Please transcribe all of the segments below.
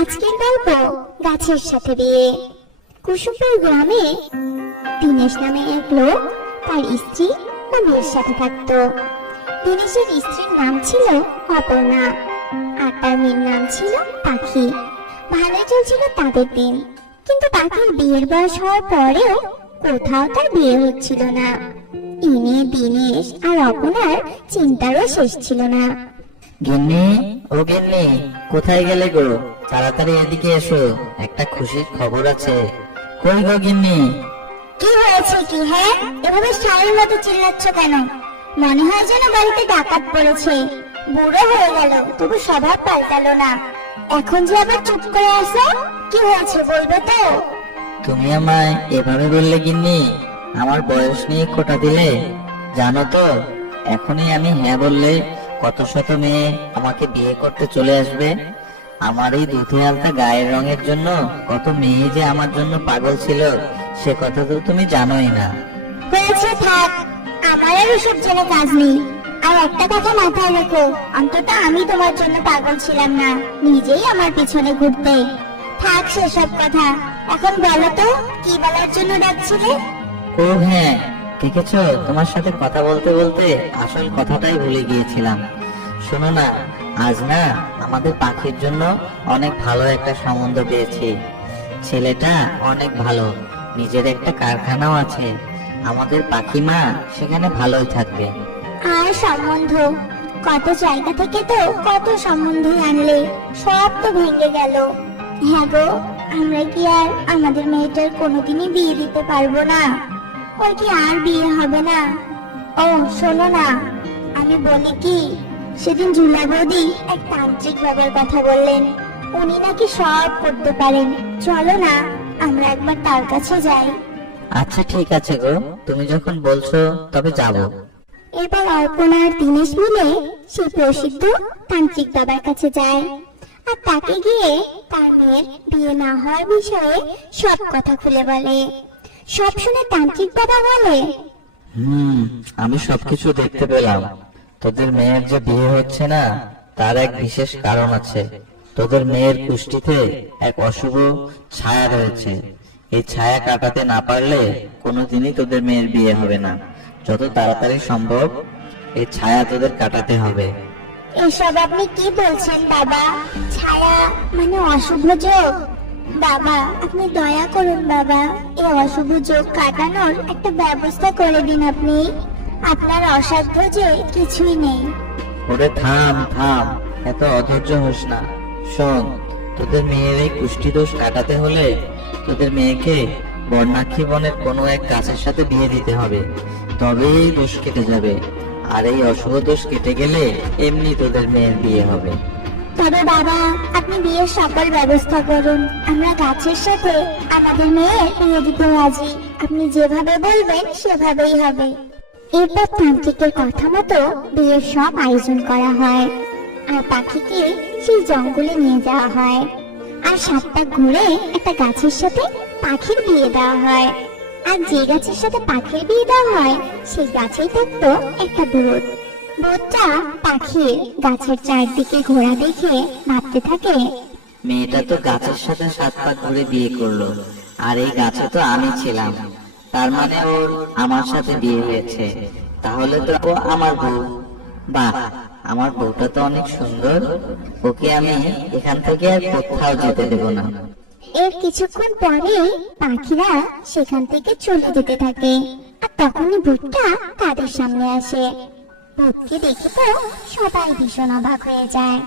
আজকের গল্প গাছের সাথে বিয়ে। কুসুমপুর গ্রামে দিনেশ নামে এক লোক তার স্ত্রী ও মেয়ের সাথে থাকত। দিনেশের স্ত্রীর নাম ছিল অপর্ণা আর তার মেয়ের নাম ছিল পাখি। ভালোই চলছিল তাদের দিন, কিন্তু পাখির বিয়ের বয়স হওয়ার পরেও কোথাও তার বিয়ে হচ্ছিল না। এ নিয়ে দিনেশ আর অপর্ণার চিন্তারও শেষ ছিল না। গিন্নি, ও গিন্নি, কোথায় গেলে গো? তাড়াতাড়ি এদিকে এসো, একটা খুশির খবর আছে। কই গো গিন্নি? কি হয়েছে কি? হ্যাঁ, এভাবে সারের মতো চিল্লাচ্ছ কেন? মনে হয় যেন বাড়িতে ডাকাত পড়েছে। বুড়ো হয়ে গেল তবু স্বভাব পাল্টালো না। এখন যে আবার চুপ করে আসো, কি হয়েছে বলবে তো? তুমি আমায় এভাবে বললে গিন্নি, আমার বয়স নিয়ে খোঁটা দিলে। জানো তো, এখনই আমি হ্যাঁ বললে কত শত মেয়ে আমাকে বিয়ে করতে চলে আসবে। আমার এই দুধে আলতা গায়ের রঙের জন্য কত মেয়ে যে আমার জন্য পাগল ছিল, সে কথা তো তুমি জানোই না। হয়েছে, থাক, আমার আর ওসব জেনে কাজ নেই। আর একটা কথা মাথায় রেখো, অন্তত আমি তোমার জন্য পাগল ছিলাম না, নিজেই আমার পিছনে ঘুরতে। থাক সেসব কথা, এখন বলো তো কি বলার জন্য ডাকছিলে? ও হ্যাঁ, দেখেছো, তোমার সাথে কথা বলতে বলতে আসল কথাটাই ভুলে গিয়েছিলাম। শোনো না, আজ না আমাদের পাখির জন্য অনেক ভালো একটা সম্বন্ধ পেয়েছি। ছেলেটা অনেক ভালো, নিজের একটা কারখানাও আছে। আমাদের পাখি মা সেখানে ভালোই থাকবে। আর সম্বন্ধ? কত জায়গা থেকে তো কত সম্বন্ধ আনলে, সব তো ভেঙে গেল। হ্যাঁ গো, আমরা কি আর আমাদের মেয়েটার কোনোদিনই বিয়ে দিতে পারবো না? ওই কি আর বিয়ে হবে না? ও শোনো না, আমি বলি কি, সেদিন ঝুলা বৌদি এক তান্ত্রিক বাবার কথা বললেন। উনি নাকি সব করতে পারেন। চলো না, আমরা একবার তার কাছে যাই। আচ্ছা ঠিক আছে গো, তুমি যখন বলছো তবে যাব। এবার অর্পণা আর দিনেশ মিলে সেই প্রসিদ্ধ তান্ত্রিক বাবার কাছে যায় আর তাকে গিয়ে তার মেয়ের বিয়ে না হওয়ার বিষয়ে সব কথা খুলে বলে। সব শুনে তান্ত্রিক বাবা বলে, আমি সবকিছু দেখতে পেলাম। তোদের মেয়ের যে বিয়ে হচ্ছে না, তার এক বিশেষ কারণ আছে। তোদের মেয়ের কুষ্ঠিতে এক অশুভ ছায়া রয়েছে। এই ছায়া কাটাতে না পারলে কোনোদিনই তোদের মেয়ের বিয়ে হবে না। যত তাড়াতাড়ি সম্ভব এই ছায়া তোদের কাটাতে হবে। এসব আপনি কি বলছেন বাবা? ছায়া মানে অশুভ যোগ? বাবা আপনি দয়া করুন বাবা, এই অশুভ যোগ কাটানোর একটা ব্যবস্থা করে দিন আপনি। আপনার অসাধ্য যে কিছুই নেই। ওরে থাম থাম, এত অধৈর্য হোস না। শোন, তোদের মেয়ের এই কুষ্ঠি দোষ কাটাতে হলে তোদের মেয়েকে বর্ণাক্ষী বনের কোনো এক গাছের সাথে বিয়ে দিতে হবে, তবেই এই দোষ কেটে যাবে। আর এই অশুভ দোষ কেটে গেলে এমনি তোদের মেয়ের বিয়ে হবে। তবে বাবা আপনি বিয়ের সকল ব্যবস্থা করুন, আমরা গাছের সাথে আমাদের মেয়ে বিয়ে দিতে রাজি। আপনি যেভাবে বলবেন সেভাবেই হবে। এরপর তান্ত্রিকের কথা মতো বিয়ের সব আয়োজন করা হয় আর পাখিকে সেই জঙ্গলে নিয়ে যাওয়া হয় আর 7 পাক ঘুরে একটা গাছের সাথে পাখির বিয়ে দেওয়া হয়। আর যে গাছের সাথে পাখির বিয়ে দেওয়া হয় সেই গাছেই থাকতো একটা ভূত। ভূতটা পাখির গাছের চারদিকে ঘোরা দেখে ভাবতে থাকে, মেয়েটা তো গাছের সাথে 7 পাক ঘুরে বিয়ে করলো, আর এই গাছে তো আমি ছিলাম। তার মানে ওর আমার সাথে বিয়ে হয়েছে, তাহলে তো ও আমার বউ। বাহ, আমার বউটা তো অনেক সুন্দর, ওকে আমি এখান থেকে আর কোথাও যেতে দেব না। এর কিছুক্ষণ পরে পাখিরা সেখান থেকে চলে যেতে থাকে আর তখনই ভূতটা তাদের সামনে আসে। ভূতকে দেখে তো সবাই ভীষণ অবাক হয়ে যায়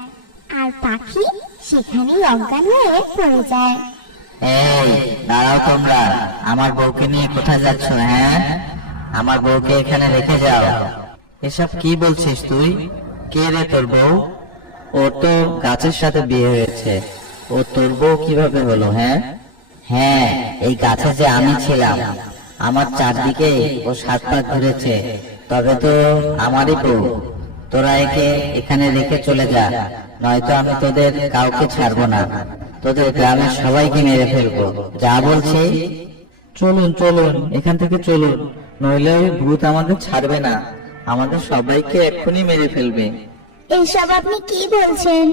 আর পাখি সেখানেই অজ্ঞান হয়ে পড়ে যায়। এই দাঁড়াও তোমরা, আমার বউকে নিয়ে কোথায় যাচ্ছ? হ্যাঁ, আমার বউকে এখানে রেখে যাও। এসব কি বলছিস তুই? কে রে তোর বউ? ও তো গাছের সাথে বিয়ে হয়েছে, ও তোর বউ কিভাবে হলো? হ্যাঁ হ্যাঁ, এই গাছে যে আমি ছিলাম, আমার চারদিকে ও 7 পাক ঘুরেছে, তবে তো আমারই বউ। তোরা একে এখানে রেখে চলে যা, নয়তো আমি তোদের কাউকে ছাড়বো না। তোদের গ্রামের সবাইকে মেরে ফেলবো, যা বলছি। চলুন চলুন, এখান থেকে চলুন, নইলে ওই ভূত আমাদের ছাড়বে না, আমাদের সবাইকে এক্ষুনি মেরে ফেলবে। এইসব আপনি কি বলছেন?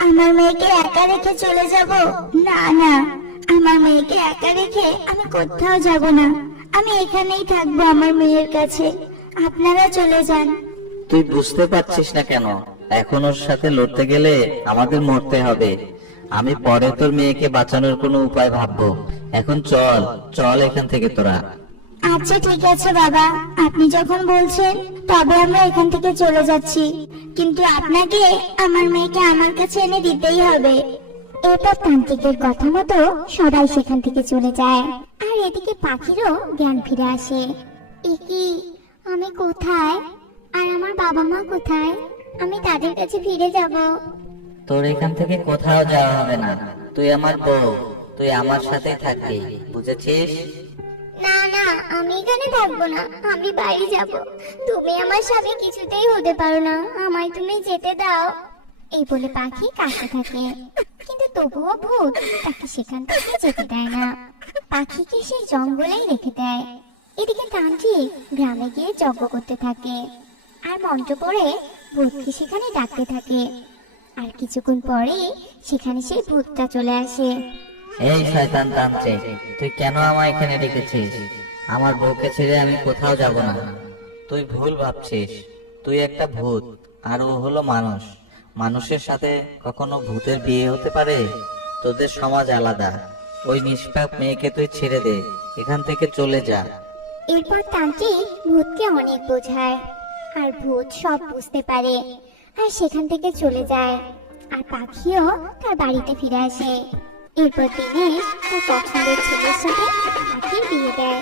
আমার মেয়েকে একা রেখে চলে যাব? না না, আমার মেয়েকে একা রেখে আমি কোথাও যাব না। আমি এখানেই থাকবো আমার মেয়ের কাছে। আপনারা চলে যান। তুই বুঝতে পারছিস না কেন? এখন ওর সাথে লড়তে গেলে আমাদের মরতে হবে। আমি পরে তোর মেয়েকে বাঁচানোর কোনো উপায় ভাববো। এখন চল চল এখান থেকে তোরা। আচ্ছা ঠিক আছে বাবা, আপনি যখন বলছেন তবে আমরা এখান থেকে চলে যাচ্ছি, কিন্তু আপনাকে আমার মেয়েকে আমার কাছে এনে দিতেই হবে। এরপর তান্ত্রিকের কথা মতো সবাই সেখান থেকে চলে যায়, আর এদিকে পাখিরও জ্ঞান ফিরে আসে। একি, আমি কোথায়? আর আমার বাবা মা কোথায়? আমি তাদের কাছে ফিরে যাব। তোর এখান থেকে কোথাও যাওয়া হবে না। তুই আমার বউ, তুই আমার সাথে থাকবি, বুঝেছিস? না না, আমি এখানে থাকবো না, আমি বাড়ি যাব। তুমি আমার স্বামী কিছুতেই হতে পারো না, আমায় তুমি যেতে দাও। এই বলে পাখি কাঁদতে থাকে, কিন্তু তবুও ভূত তাকে সেখান থেকে যেতে দেয় না। পাখিকে সেই জঙ্গলেই রেখে দেয়। এদিকে তান্ত্রিক গ্রামে গিয়ে যজ্ঞ করতে থাকে, আর মন্ত্র পড়ে ভূতকে সেখানে ডাকতে থাকে। আর কিছুক্ষণ পরে সেখানে সেই ভূতটা চলে আসে। এই শয়তান তান্ত্রিক, তুই কেন আমায় এখানে রেখেছিস? আমার বউকে ছেড়ে আমি কোথাও যাব না। তুই ভুল ভাবছিস। তুই একটা ভূত, আর ও হলো মানুষ। মানুষের সাথে কখনো ভূতের বিয়ে হতে পারে? তোদের সমাজ আলাদা। ওই নিষ্পাপ মেয়েকে তুই ছেড়ে দে, এখান থেকে চলে যা। এরপর তান্ত্রিক ভূতকে অনেক বোঝায়, আর ভূত সব বুঝতে পারে, আর সেখান থেকে চলে যায়। আর পাখিও তার বাড়িতে ফিরে আসে। এরপর দিনেশ তার পছন্দের ছেলের সাথে পাখির বিয়ে দেয়।